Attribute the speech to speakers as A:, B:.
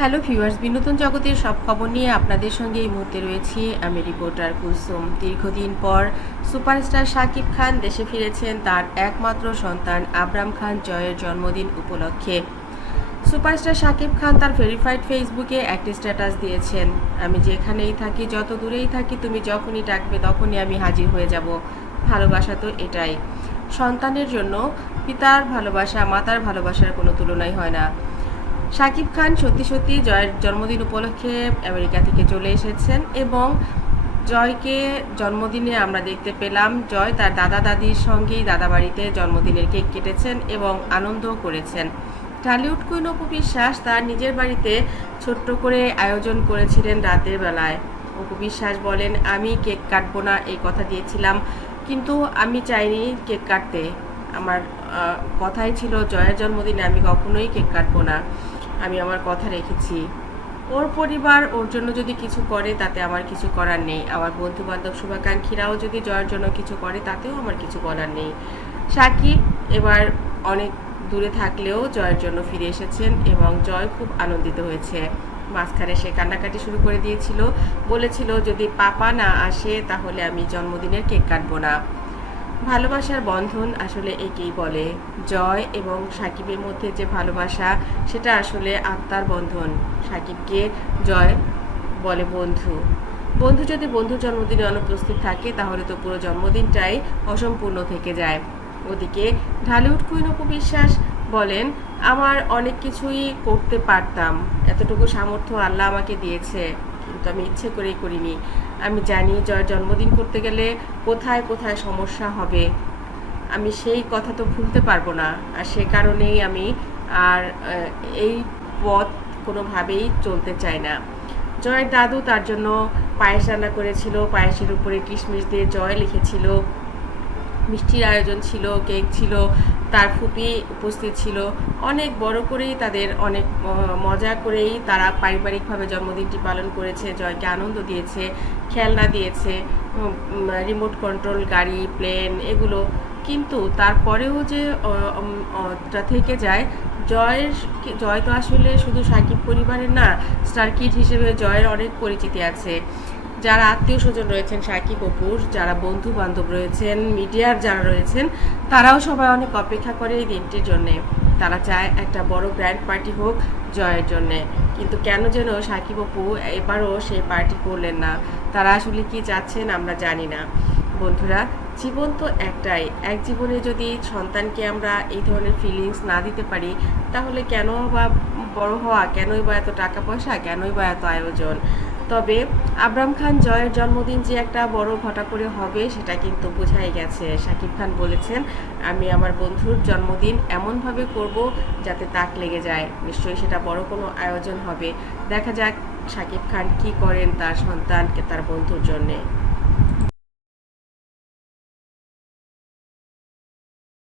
A: Hello viewers, বিনোদন জগতের সব খবর নিয়ে আপনাদের সঙ্গে এই মুহূর্তে রয়েছি। আমি রিপোর্টার কুলসুম। দীর্ঘদিন পর সুপারস্টার শাকিব খান দেশে ফিরেছেন তার একমাত্র সন্তান আবরাম খান জয়ের জন্মদিন উপলক্ষে। সুপারস্টার শাকিব খান তার ভেরিফাইড ফেসবুকে একটি স্ট্যাটাস দিয়েছেন, আমি যেখানেই থাকি, যত দূরেই থাকি, তুমি যখনই ডাকবে, তখনই আমি হাজির হয়ে যাব। ভালোবাসা তো এটাই। সন্তানের জন্য পিতার ভালোবাসা, মাতার ভালোবাসার কোনো তুলনাই হয় না। শাকিব খান সত্যি সত্যি জয়ের জন্মদিন উপলক্ষে আমেরিকা থেকে চলে এসেছেন এবং জয়কে জন্মদিনে আমরা দেখতে পেলাম। জয় তার দাদা দাদির সঙ্গেই দাদা বাড়িতে জন্মদিনের কেক কেটেছেন এবং আনন্দও করেছেন। টালিউড কুইন অপু বিশ্বাস তার নিজের বাড়িতে ছোট্ট করে আয়োজন করেছিলেন রাতের বেলায়। অপু বিশ্বাস বলেন, আমি কেক কাটবো না, এই কথা দিয়েছিলাম, কিন্তু আমি চাইনি কেক কাটতে। আমার কথাই ছিল, জয়ের জন্মদিনে আমি কখনোই কেক কাটবো না। আমি আমার কথা রেখেছি। ওর পরিবার ওর জন্য যদি কিছু করে, তাতে আমার কিছু করার নেই। আমার বন্ধু বান্ধব শুভাকাঙ্ক্ষীরাও যদি জয়ের জন্য কিছু করে, তাতেও আমার কিছু বলার নেই। সাকিব এবার অনেক দূরে থাকলেও জয়ের জন্য ফিরে এসেছেন এবং জয় খুব আনন্দিত হয়েছে। মাঝখানে সে কান্নাকাটি শুরু করে দিয়েছিল। বলেছিল, যদি পাপা না আসে, তাহলে আমি জন্মদিনের কেক কাটবো না। ভালোবাসার বন্ধন আসলে একেই বলে। জয় এবং সাকিবের মধ্যে যে ভালোবাসা, সেটা আসলে আত্মার বন্ধন। সাকিবকে জয় বলে বন্ধু। বন্ধু যদি বন্ধুর জন্মদিনে অনুপস্থিত থাকে, তাহলে তো পুরো জন্মদিনটাই অসম্পূর্ণ থেকে যায়। ওদিকে ঢালিউড কুইন অপু বিশ্বাস বলেন, আমার অনেক কিছুই করতে পারতাম। এতটুকু সামর্থ্য আল্লাহ আমাকে দিয়েছে। কিন্তু আমি ইচ্ছে করেই করিনি। আমি জানি জয় জন্মদিন করতে গেলে কোথায় কোথায় সমস্যা হবে। আমি সেই কথা তো ভুলতে পারব না। আর সে কারণেই আমি আর এই পথ কোনোভাবেই চলতে চাই না। জয়ের দাদু তার জন্য পায়েস রান্না করেছিল। পায়েসের উপরে কিশমিশ দিয়ে জয় লিখেছিল। মিষ্টির আয়োজন ছিল, কেক ছিল। তার ফুপি উপস্থিত ছিল। অনেক বড় করেই তাদের অনেক মজা করেই তারা পারিবারিকভাবে জন্মদিনটি পালন করেছে, জয়কে আনন্দ দিয়েছে, খেলনা দিয়েছে রিমোট কন্ট্রোল গাড়ি প্লেন এগুলো। কিন্তু তারপরেও যে থেকে যায়, জয়ের জয় তো আসলে শুধু সাকিব পরিবারের না, স্টার কিড হিসেবে জয়ের অনেক পরিচিতি আছে। যারা আত্মীয় স্বজন রয়েছেন, সাকিব, অপুর, যারা বন্ধু বান্ধব রয়েছেন, মিডিয়ার যারা রয়েছেন, তারাও সবাই অনেক অপেক্ষা করে এই দিনটির জন্যে। তারা চায় একটা বড় গ্র্যান্ড পার্টি হোক জয়ের জন্যে। কিন্তু কেন যেন সাকিব, অপু এবারও সেই পার্টি করলেন না। তারা আসলে কি চাচ্ছেন আমরা জানি না। বন্ধুরা, জীবন তো একটাই। এক জীবনে যদি সন্তানকে আমরা এই ধরনের ফিলিংস না দিতে পারি, তাহলে কেন বা বড় হওয়া, কেনই বা এত টাকা পয়সা, কেনই বা এত আয়োজন? তবে আবরাম খান জয়ের জন্মদিন যে একটা বড় ঘটা করে হবে সেটা কিন্তু বোঝাই গেছে। শাকিব খান বলেছেন, আমি আমার বন্ধুর জন্মদিন এমনভাবে করব যাতে তাক লেগে যায়। নিশ্চয়ই সেটা বড় কোনো আয়োজন হবে। দেখা যাক শাকিব খান কি করেন তার সন্তানকে তার বন্ধুর জন্যে।